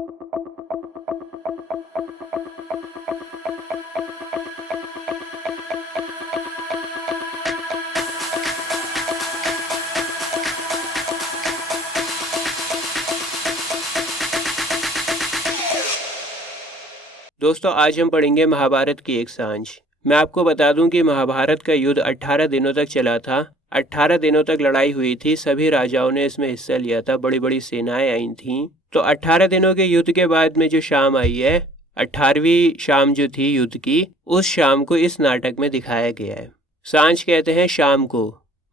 दोस्तों, आज हम पढ़ेंगे महाभारत की एक सांझ। मैं आपको बता दूं कि महाभारत का युद्ध 18 दिनों तक चला था। 18 दिनों तक लड़ाई हुई थी, सभी राजाओं ने इसमें हिस्सा लिया था, बड़ी बड़ी सेनाएं आई थीं। तो 18 दिनों के युद्ध के बाद में जो शाम आई है, 18वीं शाम जो थी युद्ध की, उस शाम को इस नाटक में दिखाया गया है। सांझ कहते हैं शाम को।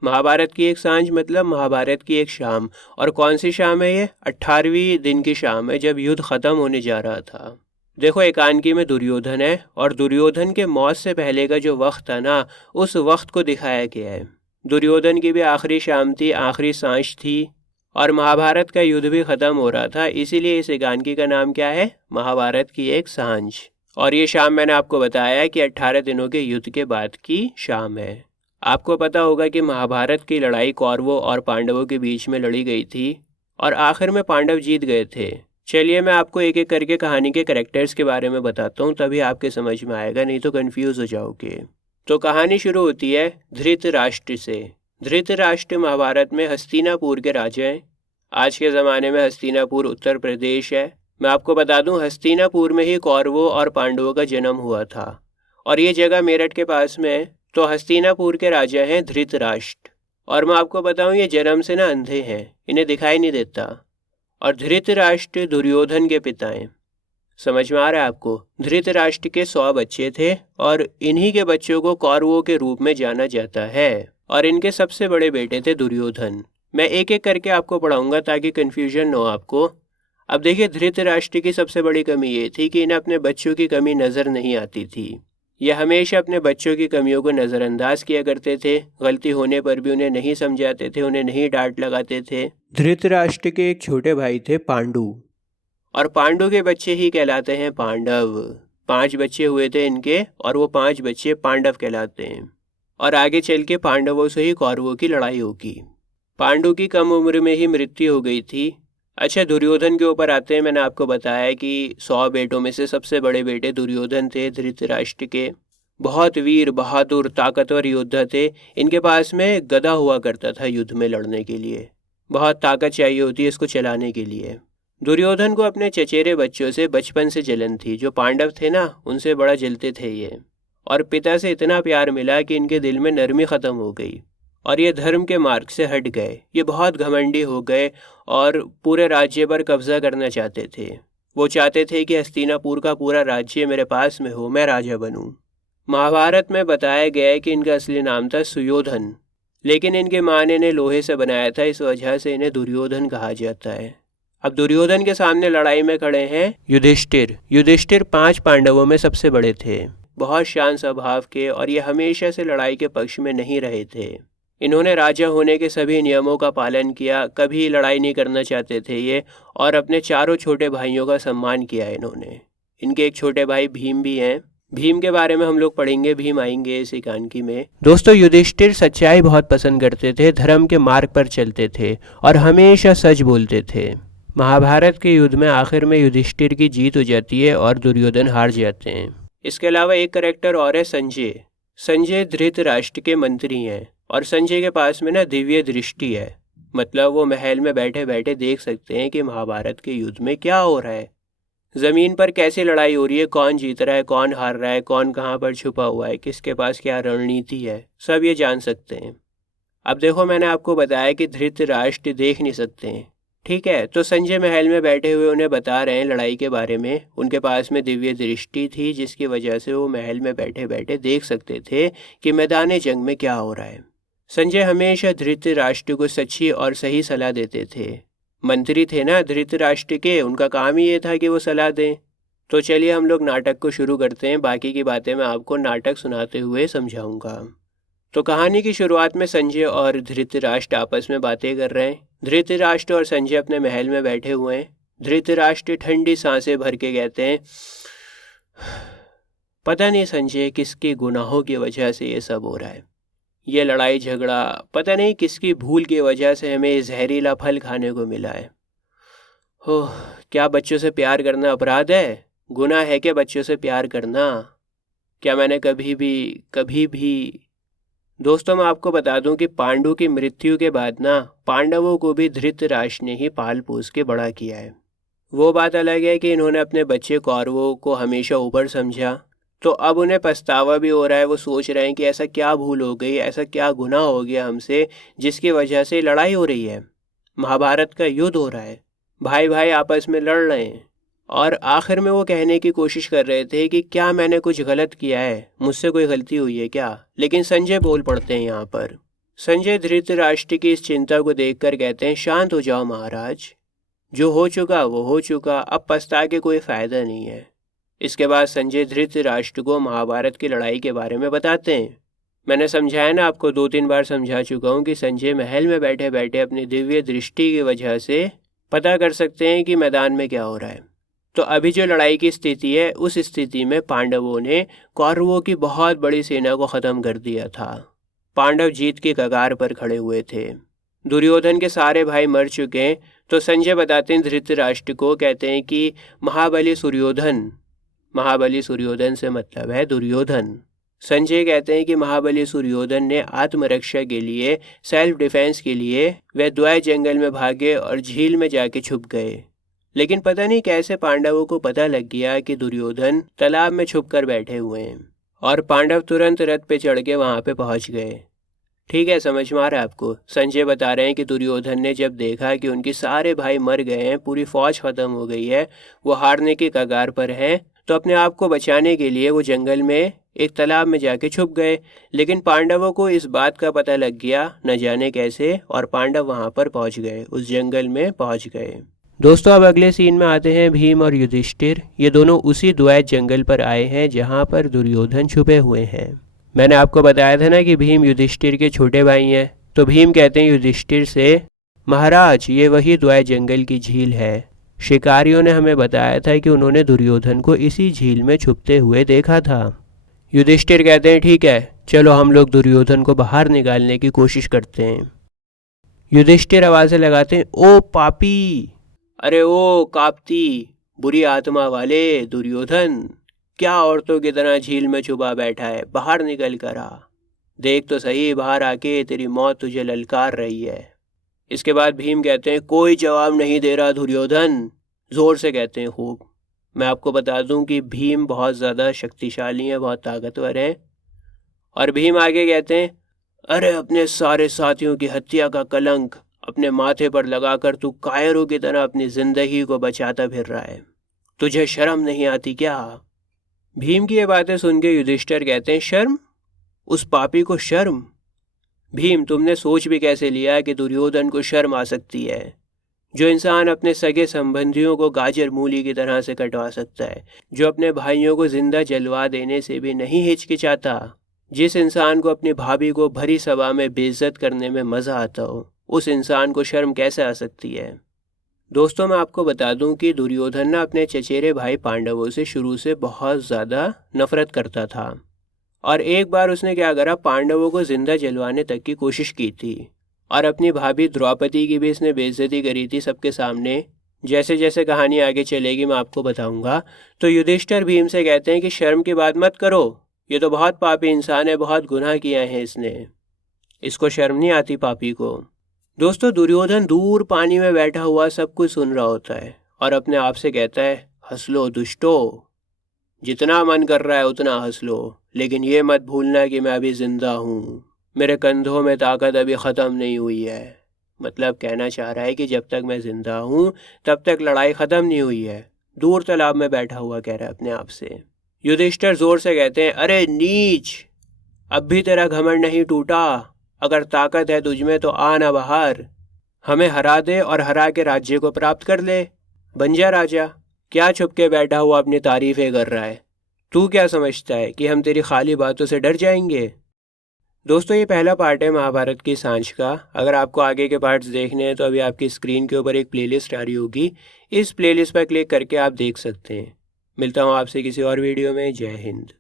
महाभारत की एक सांझ मतलब महाभारत की एक शाम। और कौन सी शाम है ये? 18वीं दिन की शाम है, जब युद्ध खत्म होने जा रहा था। देखो, एकांकी में दुर्योधन है और दुर्योधन के मौत से पहले का जो वक्त था ना, उस वक्त को दिखाया गया है। दुर्योधन की भी आखिरी शाम थी, आखिरी सांझ थी, और महाभारत का युद्ध भी खत्म हो रहा था। इसीलिए इस एकांकी का नाम क्या है? महाभारत की एक सांझ। और ये शाम मैंने आपको बताया है कि 18 दिनों के युद्ध के बाद की शाम है। आपको पता होगा कि महाभारत की लड़ाई कौरवों और पांडवों के बीच में लड़ी गई थी और आखिर में पांडव जीत गए थे। चलिए मैं आपको एक एक करके कहानी के कैरेक्टर्स के बारे में बताता हूँ, तभी आपके समझ में आएगा, नहीं तो कंफ्यूज हो जाओगे। तो कहानी शुरू होती है धृतराष्ट्र से। धृतराष्ट्र महाभारत में हस्तिनापुर के राजा हैं। आज के ज़माने में हस्तिनापुर उत्तर प्रदेश है। मैं आपको बता दूं, हस्तिनापुर में ही कौरवों और पांडवों का जन्म हुआ था और ये जगह मेरठ के पास में है। तो हस्तिनापुर के राजा हैं धृतराष्ट्र। और मैं आपको बताऊं, ये जन्म से ना अंधे हैं, इन्हें दिखाई नहीं देता। और धृतराष्ट्र दुर्योधन के पिता हैं। समझ में आ रहा है आपको? धृतराष्ट्र के 100 बच्चे थे और इन्हीं के बच्चों को कौरवों के रूप में जाना जाता है। और इनके सबसे बड़े बेटे थे दुर्योधन। मैं एक एक करके आपको पढ़ाऊंगा ताकि कंफ्यूजन न हो आपको। अब देखिए, धृतराष्ट्र की सबसे बड़ी कमी ये थी कि इन्हें अपने बच्चों की कमी नज़र नहीं आती थी। यह हमेशा अपने बच्चों की कमियों को नज़रअंदाज किया करते थे। गलती होने पर भी उन्हें नहीं समझाते थे, उन्हें नहीं डांट लगाते थे। धृतराष्ट्र के एक छोटे भाई थे पांडु, और पांडु के बच्चे ही कहलाते हैं पांडव। 5 बच्चे हुए थे इनके और वो 5 बच्चे पांडव कहलाते हैं। और आगे चल के पांडवों से ही कौरवों की लड़ाई होगी। पांडु की कम उम्र में ही मृत्यु हो गई थी। अच्छा, दुर्योधन के ऊपर आते हैं। मैंने आपको बताया कि 100 बेटों में से सबसे बड़े बेटे दुर्योधन थे धृतराष्ट्र के। बहुत वीर, बहादुर, ताकतवर योद्धा थे। इनके पास में गदा हुआ करता था युद्ध में लड़ने के लिए। बहुत ताकत चाहिए होती है इसको चलाने के लिए। दुर्योधन को अपने चचेरे बच्चों से बचपन से जलन थी। जो पांडव थे ना, उनसे बड़ा जलते थे ये। और पिता से इतना प्यार मिला कि इनके दिल में नरमी ख़त्म हो गई और ये धर्म के मार्ग से हट गए। ये बहुत घमंडी हो गए और पूरे राज्य पर कब्जा करना चाहते थे। वो चाहते थे कि हस्तिनापुर का पूरा राज्य मेरे पास में हो, मैं राजा बनूं। महाभारत में बताया गया है कि इनका असली नाम था सुयोधन, लेकिन इनके माँ ने इन्हें लोहे से बनाया था, इस वजह से इन्हें दुर्योधन कहा जाता है। अब दुर्योधन के सामने लड़ाई में खड़े हैं युधिष्ठिर। युधिष्ठिर 5 पांडवों में सबसे बड़े थे, बहुत शांत स्वभाव के, और ये हमेशा से लड़ाई के पक्ष में नहीं रहे थे। इन्होंने राजा होने के सभी नियमों का पालन किया, कभी लड़ाई नहीं करना चाहते थे ये, और अपने चारों छोटे भाइयों का सम्मान किया इन्होंने। इनके एक छोटे भाई भीम भी हैं। भीम के बारे में हम लोग पढ़ेंगे, भीम आएंगे इस एकांकी में। दोस्तों, युधिष्ठिर सच्चाई बहुत पसंद करते थे, धर्म के मार्ग पर चलते थे और हमेशा सच बोलते थे। महाभारत के युद्ध में आखिर में युधिष्ठिर की जीत हो जाती है और दुर्योधन हार जाते हैं। इसके अलावा एक कैरेक्टर और है संजय। संजय धृतराष्ट्र के मंत्री हैं और संजय के पास में ना दिव्य दृष्टि है। मतलब वो महल में बैठे बैठे देख सकते हैं कि महाभारत के युद्ध में क्या हो रहा है, ज़मीन पर कैसी लड़ाई हो रही है, कौन जीत रहा है, कौन हार रहा है, कौन कहाँ पर छुपा हुआ है, किसके पास क्या रणनीति है, सब ये जान सकते हैं। अब देखो, मैंने आपको बताया कि धृतराष्ट्र देख नहीं सकते हैं, ठीक है? तो संजय महल में बैठे हुए उन्हें बता रहे हैं लड़ाई के बारे में। उनके पास में दिव्य दृष्टि थी, जिसकी वजह से वो महल में बैठे बैठे देख सकते थे कि मैदान जंग में क्या हो रहा है। संजय हमेशा धृतराष्ट्र को सच्ची और सही सलाह देते थे। मंत्री थे ना धृतराष्ट्र के, उनका काम ही ये था कि वो सलाह दें। तो चलिए हम लोग नाटक को शुरू करते हैं। बाकी की बातें मैं आपको नाटक सुनाते हुए समझाऊंगा। तो कहानी की शुरुआत में संजय और धृतराष्ट्र आपस में बातें कर रहे हैं। धृतराष्ट्र और संजय अपने महल में बैठे हुए हैं। धृतराष्ट्र ठंडी सांसें भर के कहते हैं, पता नहीं संजय किसके गुनाहों की वजह से ये सब हो रहा है। ये लड़ाई झगड़ा पता नहीं किसकी भूल की वजह से हमें जहरीला फल खाने को मिला है। ओह, क्या बच्चों से प्यार करना अपराध है? गुनाह है क्या बच्चों से प्यार करना? क्या मैंने कभी भी दोस्तों मैं आपको बता दूं कि पांडु की मृत्यु के बाद ना पांडवों को भी धृतराष्ट्र ने ही पाल पोस के बड़ा किया है। वो बात अलग है कि इन्होंने अपने बच्चे कौरवों को हमेशा ऊपर समझा, तो अब उन्हें पछतावा भी हो रहा है। वो सोच रहे हैं कि ऐसा क्या भूल हो गई, ऐसा क्या गुनाह हो गया हमसे जिसकी वजह से लड़ाई हो रही है, महाभारत का युद्ध हो रहा है, भाई भाई आपस में लड़ रहे हैं। और आखिर में वो कहने की कोशिश कर रहे थे कि क्या मैंने कुछ गलत किया है, मुझसे कोई गलती हुई है क्या? लेकिन संजय बोल पड़ते हैं यहाँ पर। संजय धृतराष्ट्र की इस चिंता को देखकर कहते हैं, शांत हो जाओ महाराज, जो हो चुका वो हो चुका, अब पछता के कोई फायदा नहीं है। इसके बाद संजय धृतराष्ट्र को महाभारत की लड़ाई के बारे में बताते हैं। मैंने समझाया ना आपको, 2-3 बार समझा चुका हूँ कि संजय महल में बैठे बैठे अपनी दिव्य दृष्टि की वजह से पता कर सकते हैं कि मैदान में क्या हो रहा है। तो अभी जो लड़ाई की स्थिति है, उस स्थिति में पांडवों ने कौरवों की बहुत बड़ी सेना को ख़त्म कर दिया था। पांडव जीत की कगार पर खड़े हुए थे। दुर्योधन के सारे भाई मर चुके हैं। तो संजय बताते हैं धृतराष्ट्र को, कहते हैं कि महाबली सूर्योधन से मतलब है दुर्योधन। संजय कहते हैं कि महाबली सूर्योधन ने आत्मरक्षा के लिए, सेल्फ डिफेंस के लिए वे द्वय जंगल में भागे और झील में जाके छुप गए। लेकिन पता नहीं कैसे पांडवों को पता लग गया कि दुर्योधन तालाब में छुपकर बैठे हुए हैं, और पांडव तुरंत रथ पे चढ़ के वहां पे पहुंच गए। ठीक है, समझ में आ रहा है आपको? संजय बता रहे हैं कि दुर्योधन ने जब देखा कि उनके सारे भाई मर गए हैं, पूरी फौज खत्म हो गई है, वो हारने की कगार पर है, तो अपने आप को बचाने के लिए वो जंगल में एक तालाब में जाके छुप गए। लेकिन पांडवों को इस बात का पता लग गया, न जाने कैसे, और पांडव वहां पर पहुंच गए, उस जंगल में पहुंच गए। दोस्तों अब अगले सीन में आते हैं भीम और युधिष्ठिर। ये दोनों उसी द्वैत जंगल पर आए हैं जहां पर दुर्योधन छुपे हुए हैं। मैंने आपको बताया था ना कि भीम युधिष्ठिर के छोटे भाई हैं। तो भीम कहते हैं युधिष्ठिर से, महाराज ये वही द्वैत जंगल की झील है। शिकारियों ने हमें बताया था कि उन्होंने दुर्योधन को इसी झील में छुपते हुए देखा था। युधिष्ठिर कहते हैं, ठीक है, चलो हम लोग दुर्योधन को बाहर निकालने की कोशिश करते हैं। युधिष्ठिर आवाज़ें लगाते हैं, ओ पापी, अरे ओ कापती, बुरी आत्मा वाले दुर्योधन, क्या औरतों की तरह झील में छुपा बैठा है? बाहर निकल कर आ, देख तो सही, बाहर आके तेरी मौत तुझे ललकार रही है। इसके बाद भीम कहते हैं, कोई जवाब नहीं दे रहा दुर्योधन, जोर से कहते हैं खूब। मैं आपको बता दूं कि भीम बहुत ज़्यादा शक्तिशाली हैं, बहुत ताकतवर हैं। और भीम आगे कहते हैं, अरे अपने सारे साथियों की हत्या का कलंक अपने माथे पर लगाकर तू कायरों की तरह अपनी जिंदगी को बचाता फिर रहा है, तुझे शर्म नहीं आती क्या? भीम की ये बातें सुन के युधिष्ठिर कहते हैं, शर्म? उस पापी को शर्म? भीम तुमने सोच भी कैसे लिया कि दुर्योधन को शर्म आ सकती है? जो इंसान अपने सगे संबंधियों को गाजर मूली की तरह से कटवा सकता है, जो अपने भाइयों को जिंदा जलवा देने से भी नहीं हिचकिचाता, जिस इंसान को अपनी भाभी को भरी सभा में बेइज्जत करने में मजा आता हो, उस इंसान को शर्म कैसे आ सकती है? दोस्तों मैं आपको बता दूं कि दुर्योधन ना अपने चचेरे भाई पांडवों से शुरू से बहुत ज़्यादा नफरत करता था, और एक बार उसने क्या करा, पांडवों को जिंदा जलवाने तक की कोशिश की थी, और अपनी भाभी द्रौपदी की भी इसने बेइज्जती करी थी सबके सामने। जैसे जैसे कहानी आगे चलेगी मैं आपको बताऊंगा। तो युधिष्ठिर भीम से कहते हैं कि शर्म की बात मत करो, ये तो बहुत पापी इंसान है, बहुत गुनाह किया है इसने, इसको शर्म नहीं आती पापी को। दोस्तों दुर्योधन दूर पानी में बैठा हुआ सब कुछ सुन रहा होता है, और अपने आप से कहता है, हंस लो दुष्टो, जितना मन कर रहा है उतना हंस लो, लेकिन ये मत भूलना कि मैं अभी जिंदा हूँ, मेरे कंधों में ताकत अभी ख़त्म नहीं हुई है। मतलब कहना चाह रहा है कि जब तक मैं जिंदा हूँ तब तक लड़ाई ख़त्म नहीं हुई है। दूर तालाब में बैठा हुआ कह रहा है अपने आप से। युधिष्ठिर जोर से कहते हैं, अरे नीच, अब भी तेरा घमंड नहीं टूटा? अगर ताकत है तुझमें तो आना बाहर, हमें हरा दे और हरा के राज्य को प्राप्त कर ले, बन जा राजा। क्या छुप के बैठा हुआ अपनी तारीफें कर रहा है? तू क्या समझता है कि हम तेरी खाली बातों से डर जाएंगे? दोस्तों ये पहला पार्ट है महाभारत की सांझ का। अगर आपको आगे के पार्ट्स देखने हैं तो अभी आपकी स्क्रीन के ऊपर एक प्लेलिस्ट आ रही होगी, इस प्लेलिस्ट पर क्लिक करके आप देख सकते हैं। मिलता हूँ आपसे किसी और वीडियो में। जय हिंद।